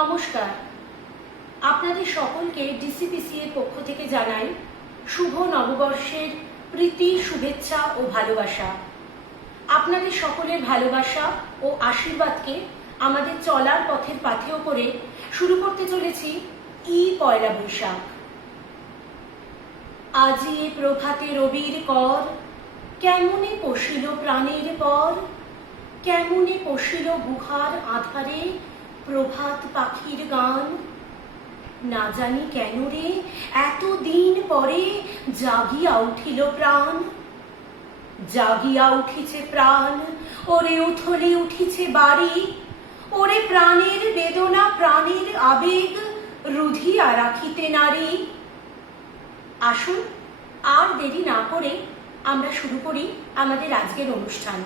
নমস্কার, আপনাদের সকলকে ডিসিপিসি এর পক্ষ থেকে জানাই শুভ নববর্ষের প্রীতি, শুভেচ্ছা ও ভালোবাসা। আপনাদের সকলের ভালোবাসা ও আশীর্বাদকে আমাদের চলার পথের পাথেয় করে শুরু করতে চলেছি পয়লা বৈশাখ। আজি এ প্রভাতে রবির কর, কেমনে পশিল প্রাণের পর, কেমনে পশিল গুহার আধারে প্রভাত পাখির গান। না জানি কেন রে এতদিন পরে জাগিয়া উঠিল প্রাণ, জাগিয়া উঠিছে প্রাণ, ওরে উথলে উঠিছে বাড়ি, ওরে প্রাণের বেদনা প্রাণের আবেগ রুধিয়া রাখিতে নারী। আসুন আর দেরি না করে আমরা শুরু করি আমাদের আজকের অনুষ্ঠান।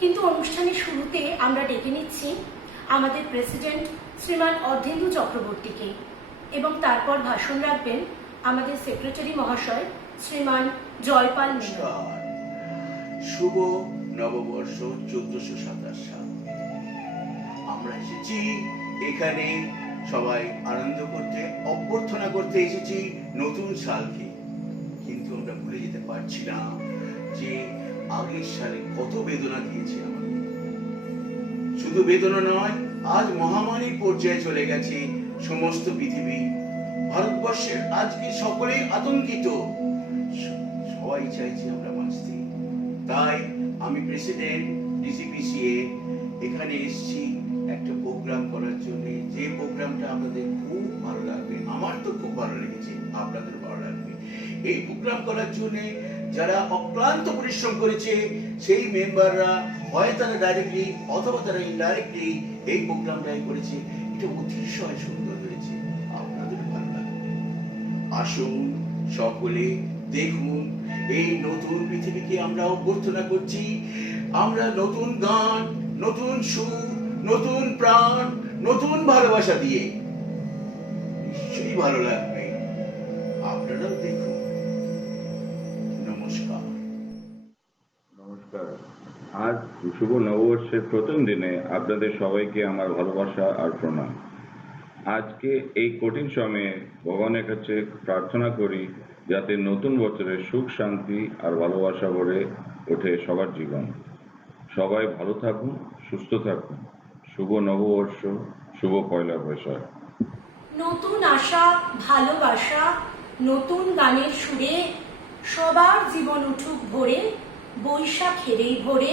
কিন্তু অনুষ্ঠানের শুরুতে আমরা ডেকে নিচ্ছি আমাদের প্রেসিডেন্ট শ্রীমান অর্ধেন্দু চক্রবর্তীকে, এবং তারপর ভাষণ রাখবেন আমাদের সেক্রেটারি মহাশয় শ্রীমান জয়পাল মিনা। শুভ নববর্ষ 1427 সাল। আমরা এসেছি এখানে সবাই আনন্দ করতে, অভ্যর্থনা করতে এসেছি নতুন সালকে। কিন্তু আমরা ভুলে যেতে পারছি না যে আগের সালে কত বেদনা দিয়েছে আমাদের। শুধু বেদনা নয়, আজ মহামারীর পর্যায়ে চলে গেছে সমস্ত পৃথিবী। ভারতবর্ষের আজকে সকলেই আতঙ্কিত, সবাই চাইছে আমরা বাঁচতে। তাই আমি প্রেসিডেন্ট ডিসিপিসিএ এখানে এসেছি একটা প্রোগ্রাম করার জন্য, যে প্রোগ্রামটা আপনাদের খুব ভালো লাগবে। আমার তো খুব ভালো লেগেছে, আপনাদের ভালো লাগবে। এই প্রোগ্রাম করার জন্য যারা অক্লান্ত পরিশ্রম করেছে সেই মেম্বাররা, হয় তারা ডাইরেক্টলি অথবা তারা ইনডাইরেক্টলি এই প্রোগ্রামটাই করেছে। এটা অতিশয় সুন্দর হয়েছে, আপনাদের ভালো লাগবে। আসুন সকলে দেখুন, এই নতুন পৃথিবীকে আমরা অভ্যর্থনা করছি। আমরা নতুন গান, নতুন সুর, নতুন প্রাণ, নতুন ভালোবাসা দিয়ে, নিশ্চয়ই ভালো লাগবে। আপনারাও দেখুন। নমস্কার। নমস্কার। আজ শুভ নববর্ষের প্রথম দিনে আপনাদের সবাইকে আমার ভালোবাসা আর প্রণাম। আজকে এই কঠিন সময়ে ভগবানের কাছে প্রার্থনা করি যাতে নতুন বছরে সুখ, শান্তি আর ভালোবাসা ভরে ওঠে সবার জীবন। সবাই ভালো থাকুন, সুস্থ থাকুন। শুভ নববর্ষ, শুভ পয়লা বৈশাখ। নতুন আশা, ভালোবাসা, নতুন গানের সুরে সবার জীবন উঠুক ভরে, বৈশাখেরই ভোরে।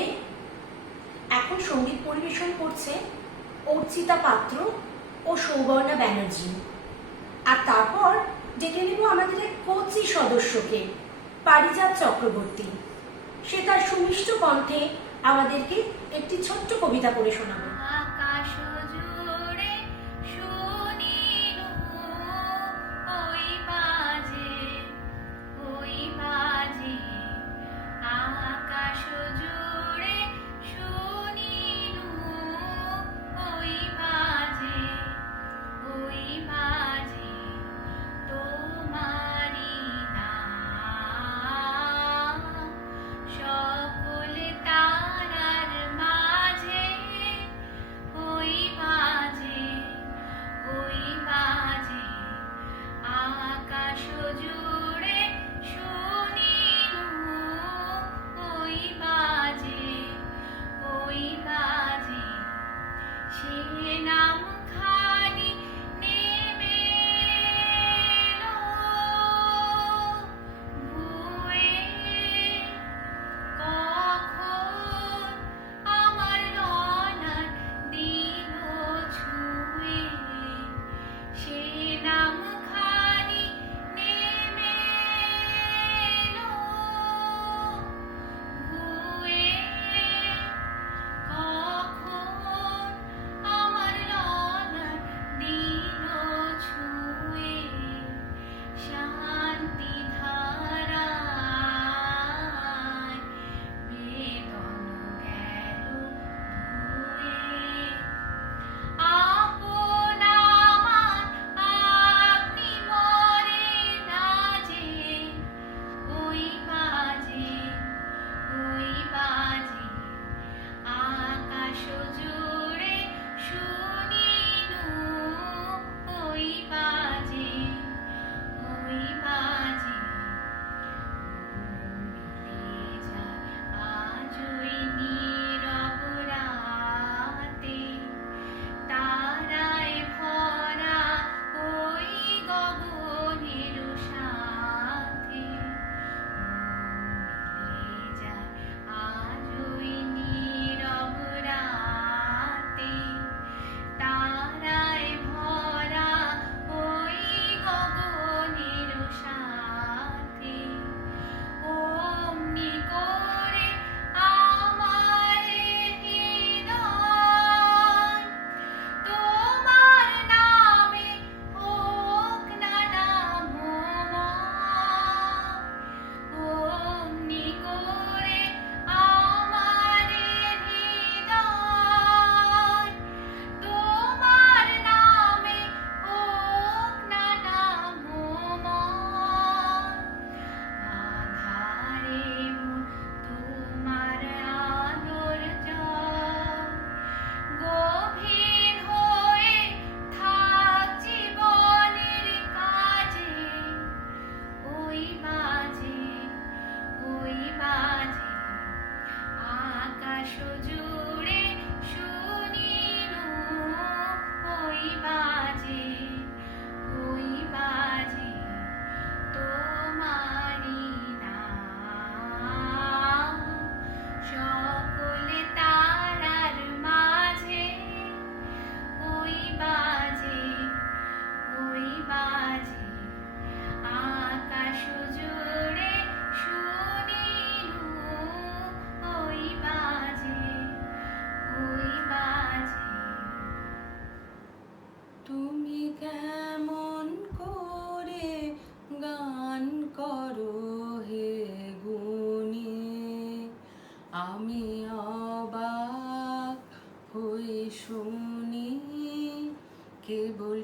এখন সঙ্গীত পরিবেশন করছে অর্চিতা পাত্র ও সৌবর্ণা ব্যানার্জি। আর তারপর ডেকে নেব আমাদের এক কোচি সদস্যকে, পারিজাত চক্রবর্তী। সে তার সুমিষ্ট কণ্ঠে আমাদেরকে একটি ছোট্ট কবিতা পড়ে শোনাবে।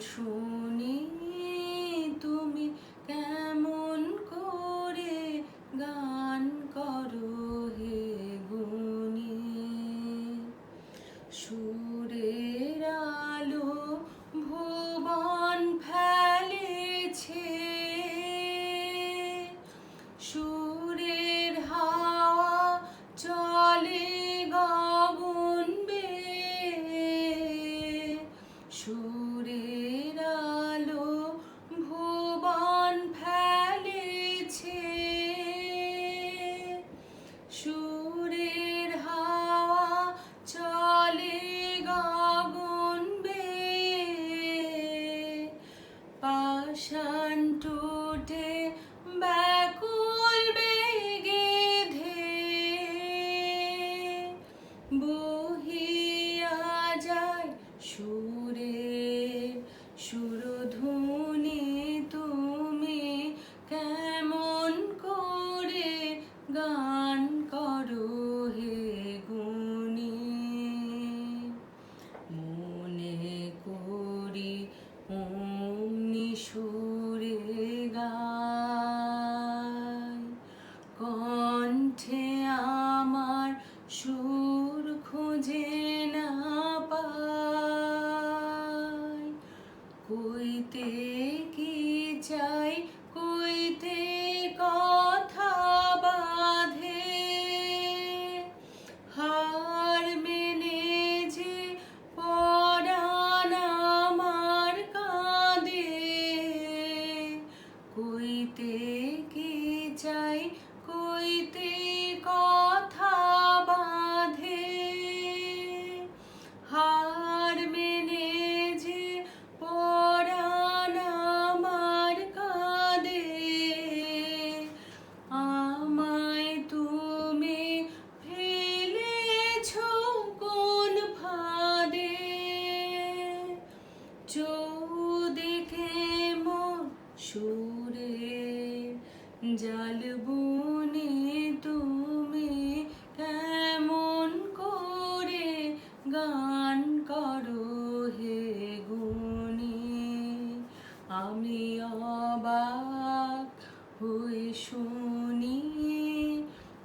শুনি তুমি কেমন করে গান করো হে গুণী। সুরের আলো ভুবন ফেলেছে, সুরের হাওয়া চলে গগন বেয়ে। সুরের আলো ভুবন ফেলেছে, সুরের হাওয়া চলে গগন বেয়ে। পাষাণ টুটে ব্যাকুল বেগে ধেয়ে বহিয়া যায় সুরের সুরধুনী। তুমি কেমন করে গান করো হে গুণী। মনে করি অমনি সুরে গাই, কণ্ঠে আমার সুর খুঁজে না পাই। কইতে কি চাই কইতে কথা বাঁধে, হার মেনে যে পরাণ আমার কাঁদে। কইতে কি চাই কইতে কথা বাঁধে, হার মেনে যে পরাণ আমার কাঁদে। আমায় তুমি ফেলেছ কোন ফাঁদে, চৌদিকে মোর সুরের জাল বুনে। তুমি কেমন করে গান করো হে গুণী। আমি অবাক হয়ে শুনি,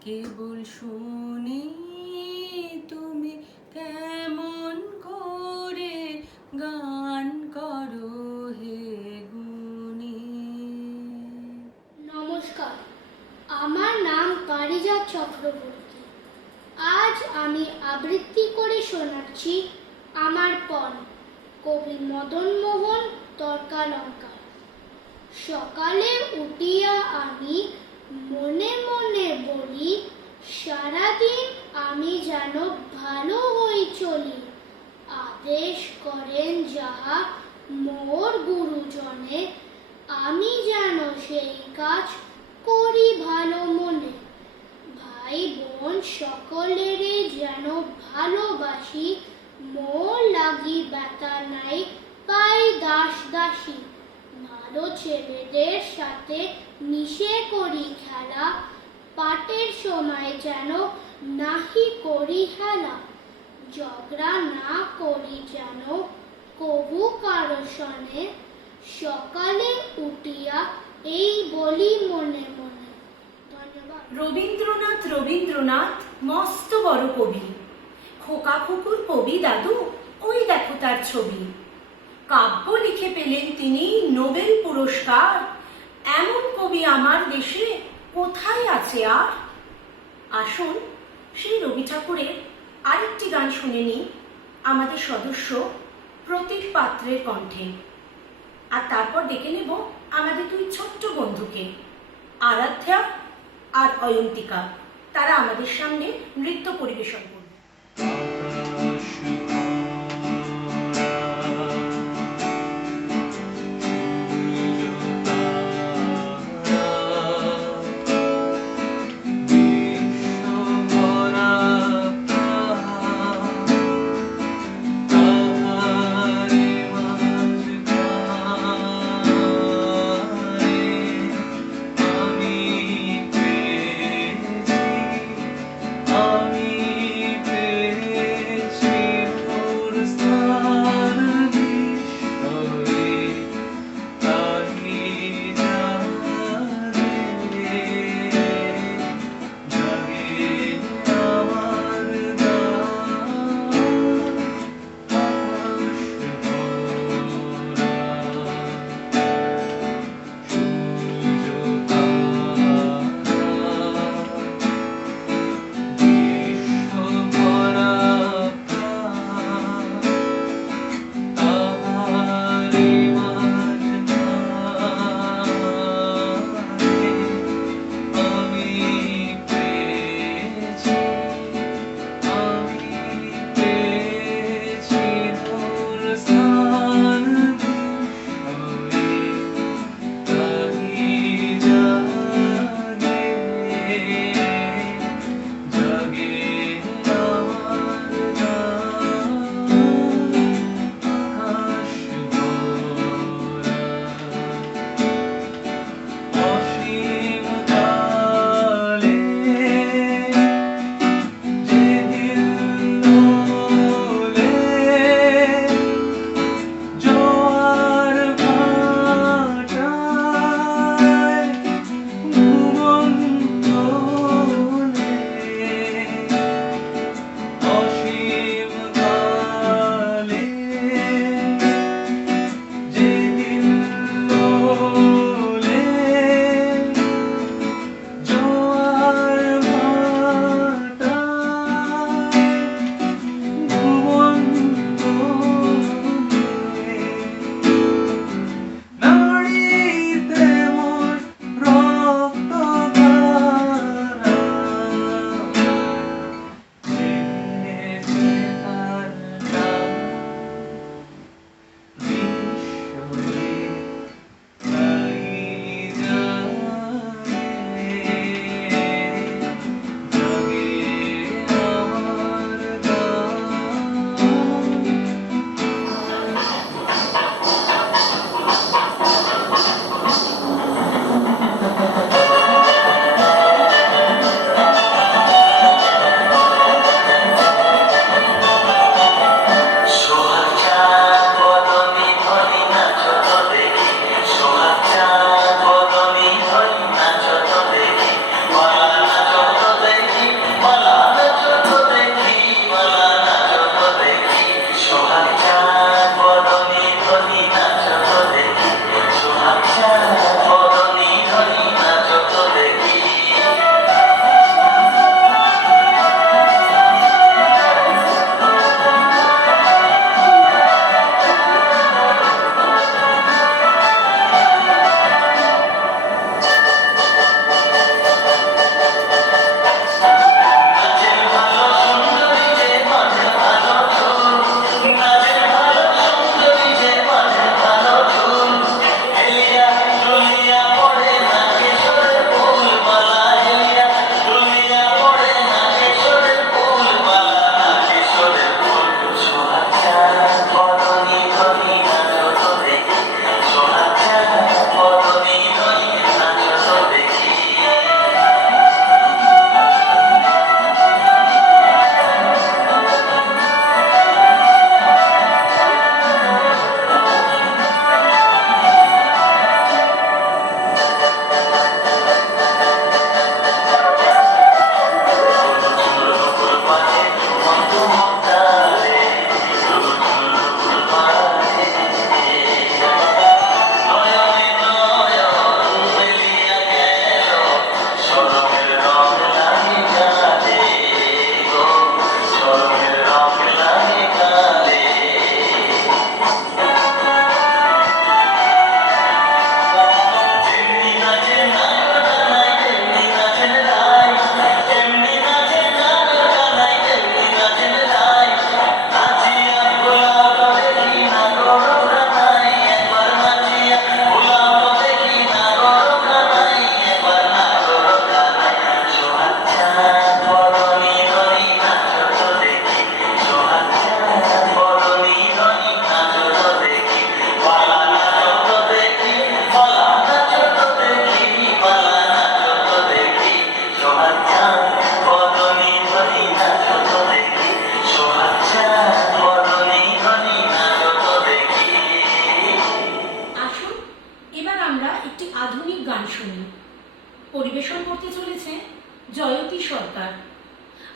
কেবল শুনি তুমি কেমন করে গান করো হে গুণী। নমস্কার, আমার নাম পারিজাত চক্রবর্তী। আজ আমি আবৃত্তি করে শোনাচ্ছি আমার পণ, কবি মদনমোহন তর্কালঙ্কার। সকালে উঠিয়া আমি মনে মনে বলি, সারাদিন আমি যেন ভালো হই চলি। আদেশ করেন যাহা মোর গুরুজনে, আমি যেন সেই কাজ করি ভালো মনে। ভাই বোন সকলেরে যেন ভালোবাসি, মোর লাগি ব্যথা নাই পাই দাস দাসী। ভালো ছেলেদের সাথে মিশে করি খেলা, পাটের সময় যেন নাহি করি হেলা। ঝগড়া না করি যেন কবু কারো সনে, সকালে উঠিয়া এই বলি মনে মনে। ধন্যবাদ। রবীন্দ্রনাথ রবীন্দ্রনাথ মস্ত বড় কবি। খোকা খুকুর কবি দাদু, ওই দেখো তার ছবি। কাব্য লিখে পেলেন তিনি নোবেল পুরস্কার। এমন কবি আমার দেশে কোথায় আছে আর? আসুন সেই রবি ঠাকুরের আরেকটি গান শুনে নিই আমাদের সদস্য প্রতীক পাত্রের কণ্ঠে। আর তারপর ডেকে নেব আমাদের দুই ছোট্ট বন্ধুকে, আরাধ্যা আর অয়ন্তিকা। তারা আমাদের সামনে নৃত্য পরিবেশন করবে। আমি পেয়েছি মোর স্থান নিশ্চয়ই।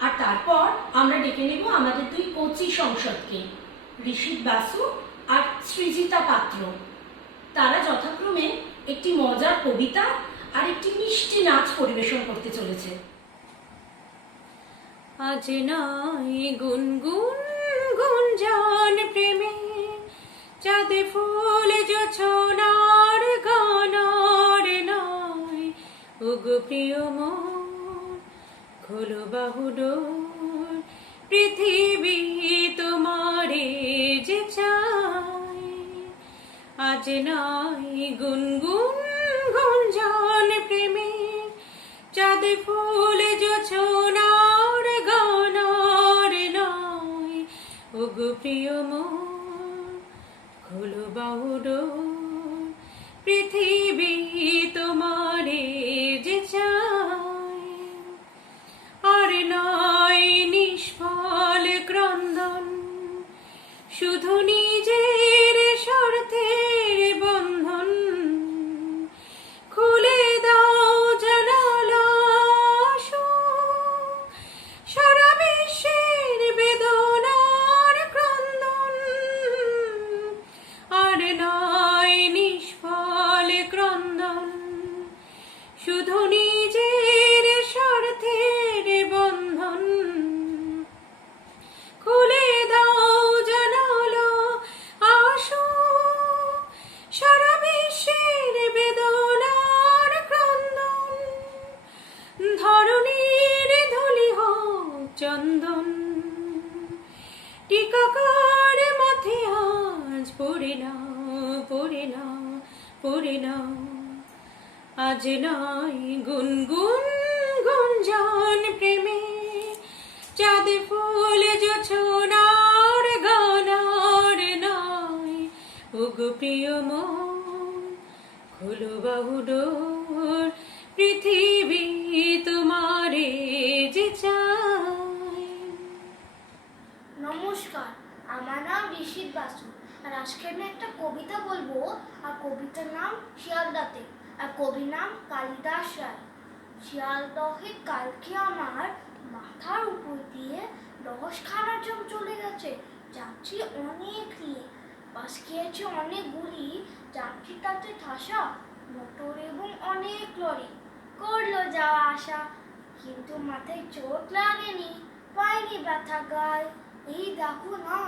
আর তারপর আমরা ডেকে নেব আমাদের দুই কচি সংসদকে, ঋষিত বাসু আর সৃজিতা পাত্র। তারা যথাক্রমে একটি মজার কবিতা আর একটি মিষ্টি নাচ পরিবেশন করতে চলেছে। আজ নাই গুনগুন গুঞ্জন প্রেমে, চাঁদে ফুল জোছনার গানার নয়। ওগো প্রিয় মন খোলো বাহুডোর, পৃথিবী তোমারে যে চায়। আজ নাই গুনগুন গুঞ্জন প্রেমে, চাঁদে ফুল জোছনার গানার নয়। ওগো প্রিয় মন খোলো বাহুডোর, পৃথিবী তোমারে যে চায়। আর নয় নিষ্ফল ক্রন্দন, শুধু নিজের স্বার্থের বন্ধন। খুলে দাও জানালা, সারা বিশ্বের বেদনার ক্রন্দন। আর নয় নিষ্ফল ক্রন্দন, শুধু নিজের স্বার্থের বন্ধন। খুলে দাও জানালা, আসো সারা বিশ্বের বেদনার ক্রন্দন। ধরণীর ধুলি হোক চন্দন, টিকাকার মাথে আজ পড়ে নাও, পড়ে নাও, পড়ে নাও। আজ নাই গুনগুন গুঞ্জন প্রেমে, চাঁদ ফুল জোছনার গানার নয়। ওগো প্রিয় মন খোলো বাহুডোর, পৃথিবী তোমারে যে চায়। নমস্কার, আমার নাম ঋষিত বাসু, আর আজকে আমি একটা কবিতা বলবো। আর কবিতার নাম শিয়ালদাতে, আর কবির নাম কালিদাস রায়। শিয়ালদহে কালকে আমার মাথার উপর দিয়ে 10খানা ট্রাম চলে গেছে, যাত্রী অনেক নিয়ে। বাস খেয়েছে অনেকগুলি, যাত্রী তাতে ঠাসা, মোটর এবং অনেক লরি করলো যাওয়া আসা। কিন্তু মাথায় চোট লাগেনি, পায়নি ব্যথা গায়। এই দেখো না,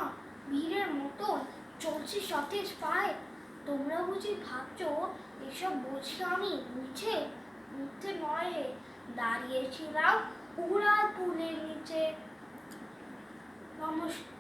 বীরের মতন চলছি সতেজ পায়। তোমরা বুঝি ভাবছো এসব বুঝি আমি মুছে? মুখে নয় রে, দাঁড়িয়েছিলাম উড়াল পুলের নিচে। নমস্কার।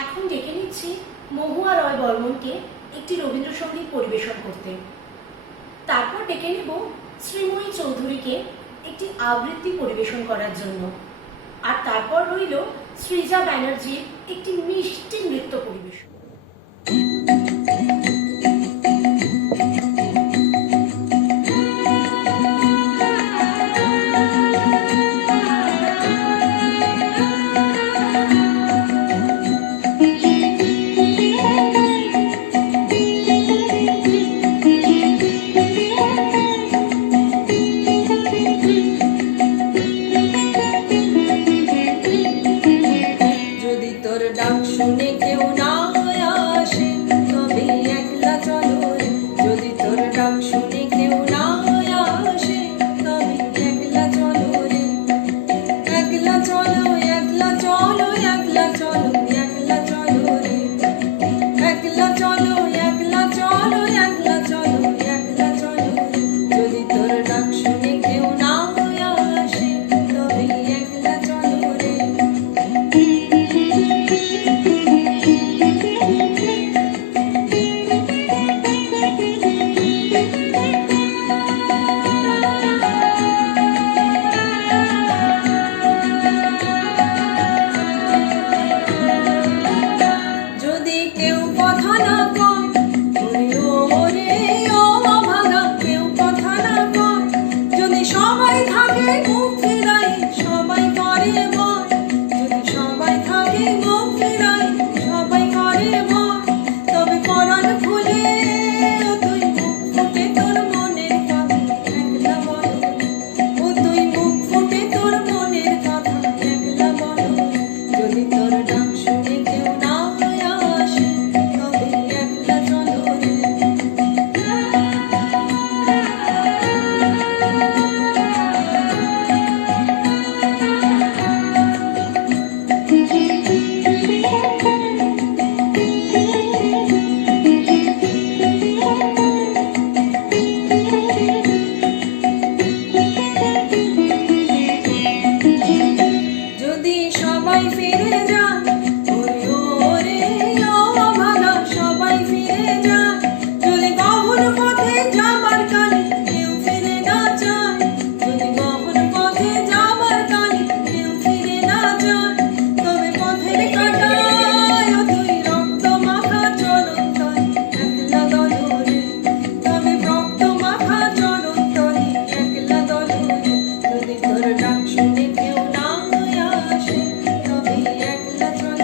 এখন ডেকে নিচ্ছি মহুয়া রয় বর্মনকে একটি রবীন্দ্রসঙ্গীত পরিবেশন করতে। তারপর ডেকে নেব শ্রীময়ী চৌধুরীকে একটি আবৃত্তি পরিবেশন করার জন্য। আর তারপর রইল সৃজা ব্যানার্জির একটি মিষ্টি নৃত্য পরিবেশন। যদি তোর ডাক শুনে কেউ না আসে তবে একলা চলো রে। যদি তোর ডাক শুনে কেউ না আসে তবে একলা চলো রে। একলা চলো একলা চলো একলা চলো একলা চলো রে। একলা চলো একলা চলো একলা চলো একলা চলো রে। যদি তোর ডাক শুনে কেউ না আসে তবে একলা চলো রে। যদি কেউ কথা না কয় ওরে ওরে ও ভাগা, কেউ কথা না কয়, যদি সবাই থাকে মুখ ফিরাই সবাই করে ভয়। যদি সবাই থাকে মুখ ফিরাই সবাই করে ভয়, তবে পরাণ খুলে ও তুই মুখ ফুটে তোর মনের কথা একলা বলো। ও তুই মুখ ফুটে তোর মনের কথা একলা বলো। যদি তোর ডাক শুনে কেউ না আসে তবে একলা চলো রে। যদি সবাই ফিরে যায় ওরে ওরে ও ভাগা, সবাই ফিরে যায়। যদি গহন পথে যাবার কালে কেউ ফিরে না যায়, যদি গহন পথে যাবার কালে কেউ ফিরে না যায়, তবে পথের কাঁটায় ও তুই রক্ত মাখা চরণ তলে একলা দল রে। তবে রক্ত মাখা চরণ তলে একলা দল রে। যদি তোর ডাক শুনে কেউ না আসে তবে একলা চলো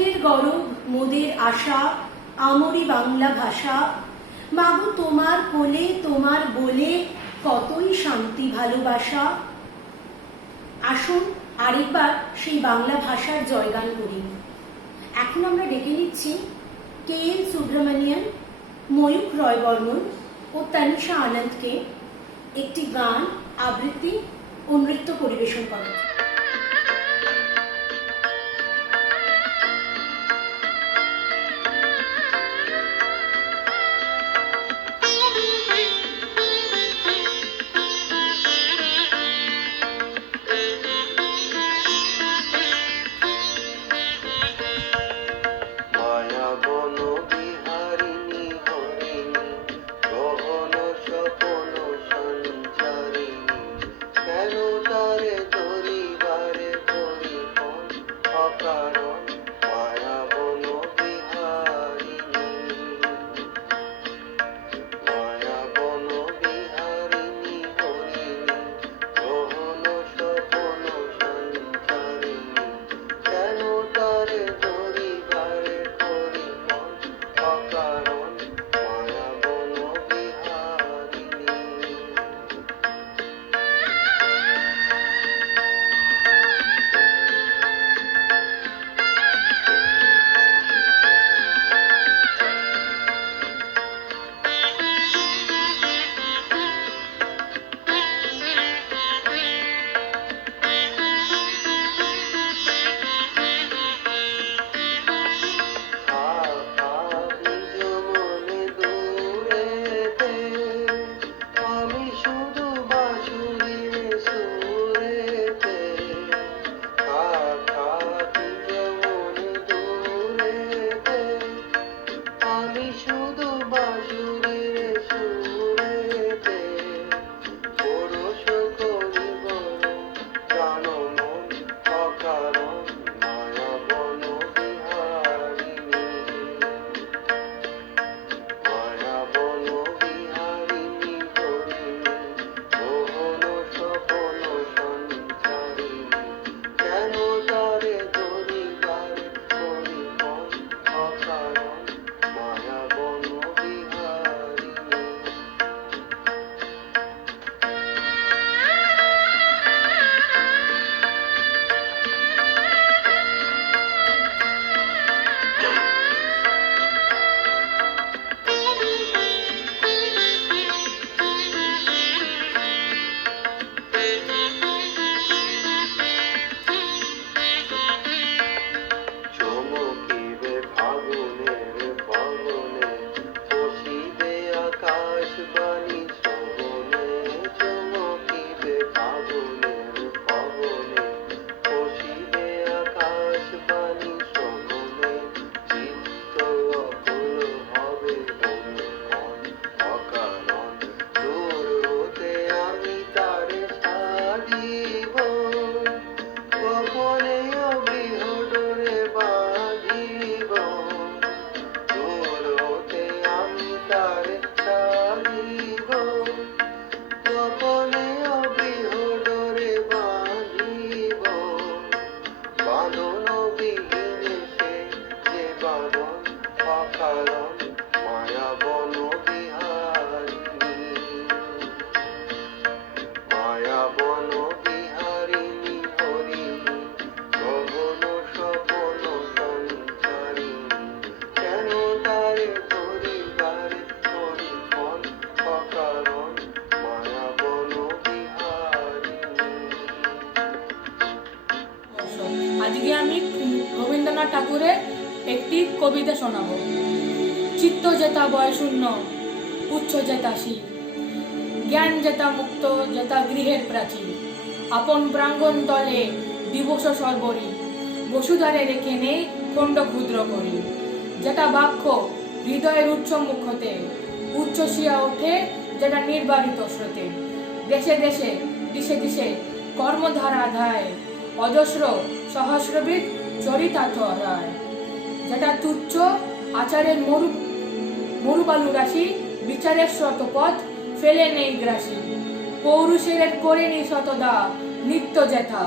তোদের গরব মোদের আশা আমরি বাংলা ভাষা, মাগো তোমার কোলে তোমার বলে কতই শান্তি ভালোবাসা। আসুন আরেকবার সেই বাংলা ভাষার জয়গান করি। এখন আমরা ডেকে নিচ্ছি KL সুব্রমণিয়ান, ময়ূখ রয় বর্মন ও তানিশা আনন্দকে একটি গান আবৃত্তি ও নৃত্য পরিবেশন করার। আজকে আমি রবীন্দ্রনাথ ঠাকুরের একটি কবিতা শোনাবো। চিত্ত যেতা বয়শূন্য, উচ্চ যেতা শিব, জ্ঞান যেতা মুক্ত, যেতা গৃহের প্রাচীর, আপন প্রাঙ্গণ তলে দিবস সর্বরী, বসুধারে রেখে নেই খণ্ড ক্ষুদ্র করি, যেটা বাক্য হৃদয়ের উচ্চ মুখতে, উচ্চসিয়া ওঠে যেটা নির্বারিত স্রোতে, দেশে দেশে দিশে দিশে কর্মধারা ধায়, অজস্র সহস্রবিদ চরিতার্থ রায়, যেটা তুচ্ছ আচারের মরুবালু রাশি, বিচারের শতপথ ফেলে নেই গ্রাসী, পৌরুষের করে নি শতদা নিত্য যেথা,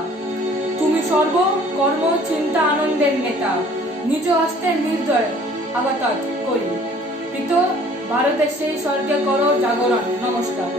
তুমি সর্ব কর্ম চিন্তা আনন্দের নেতা, নিজ হস্তে নির্দয় আবাতাত করি পিত ভারতের সেই স্বর্গে করো জাগরণ। নমস্কার।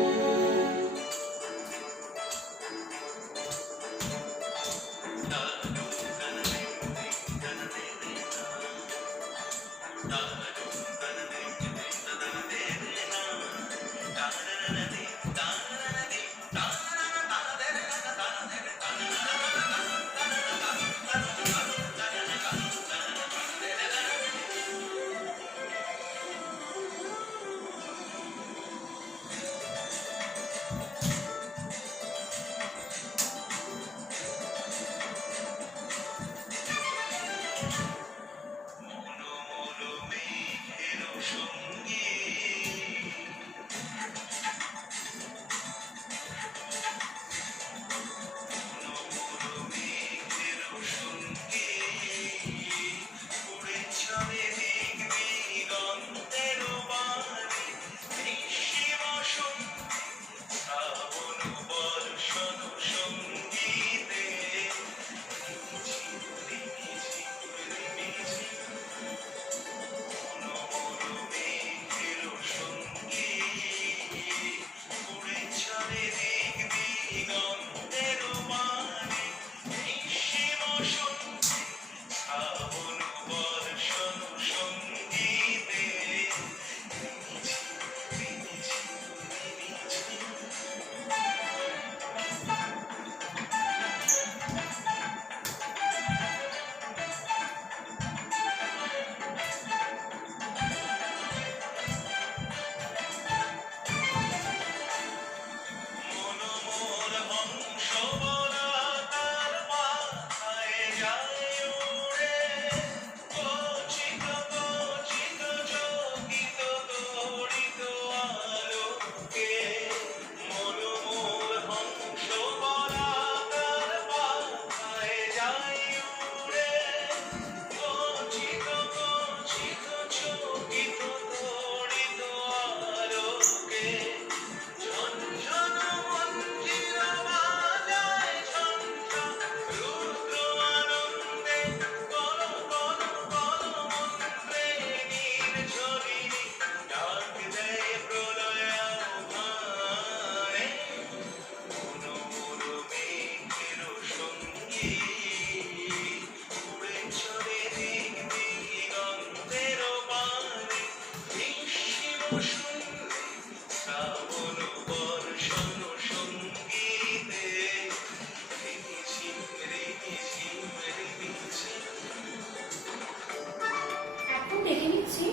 এখন দেখে নিচ্ছি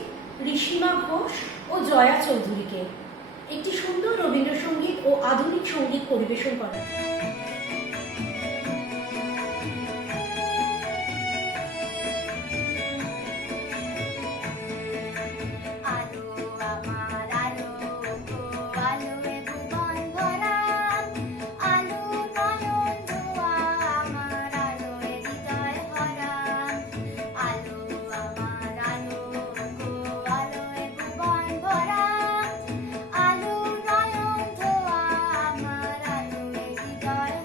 ঋষিমা ঘোষ ও জয়া চৌধুরীকে একটি সুন্দর রবীন্দ্রসঙ্গীত ও আধুনিক সঙ্গীত পরিবেশন করা। আলো নয়ন ধোয়া আমার আলো হৃদয়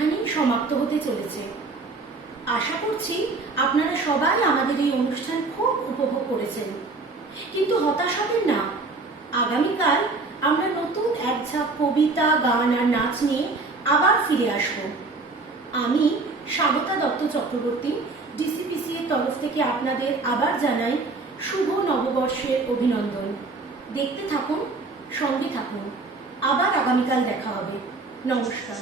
এখানেই সমাপ্ত হতে চলেছে। আশা করছি আপনারা সবাই আমাদের এই অনুষ্ঠান খুব উপভোগ করেছেন, কিন্তু হতাশ হবেন না। আগামীকাল আমরা নতুন এক ঝাঁক কবিতা, গান আর নাচ নিয়ে আবার ফিরে আসব। আমি স্বাগতা দত্ত চক্রবর্তী ডিসিপিসি এর তরফ থেকে আপনাদের আবার জানাই শুভ নববর্ষের অভিনন্দন। দেখতে থাকুন, সঙ্গে থাকুন। আবার আগামীকাল দেখা হবে। নমস্কার।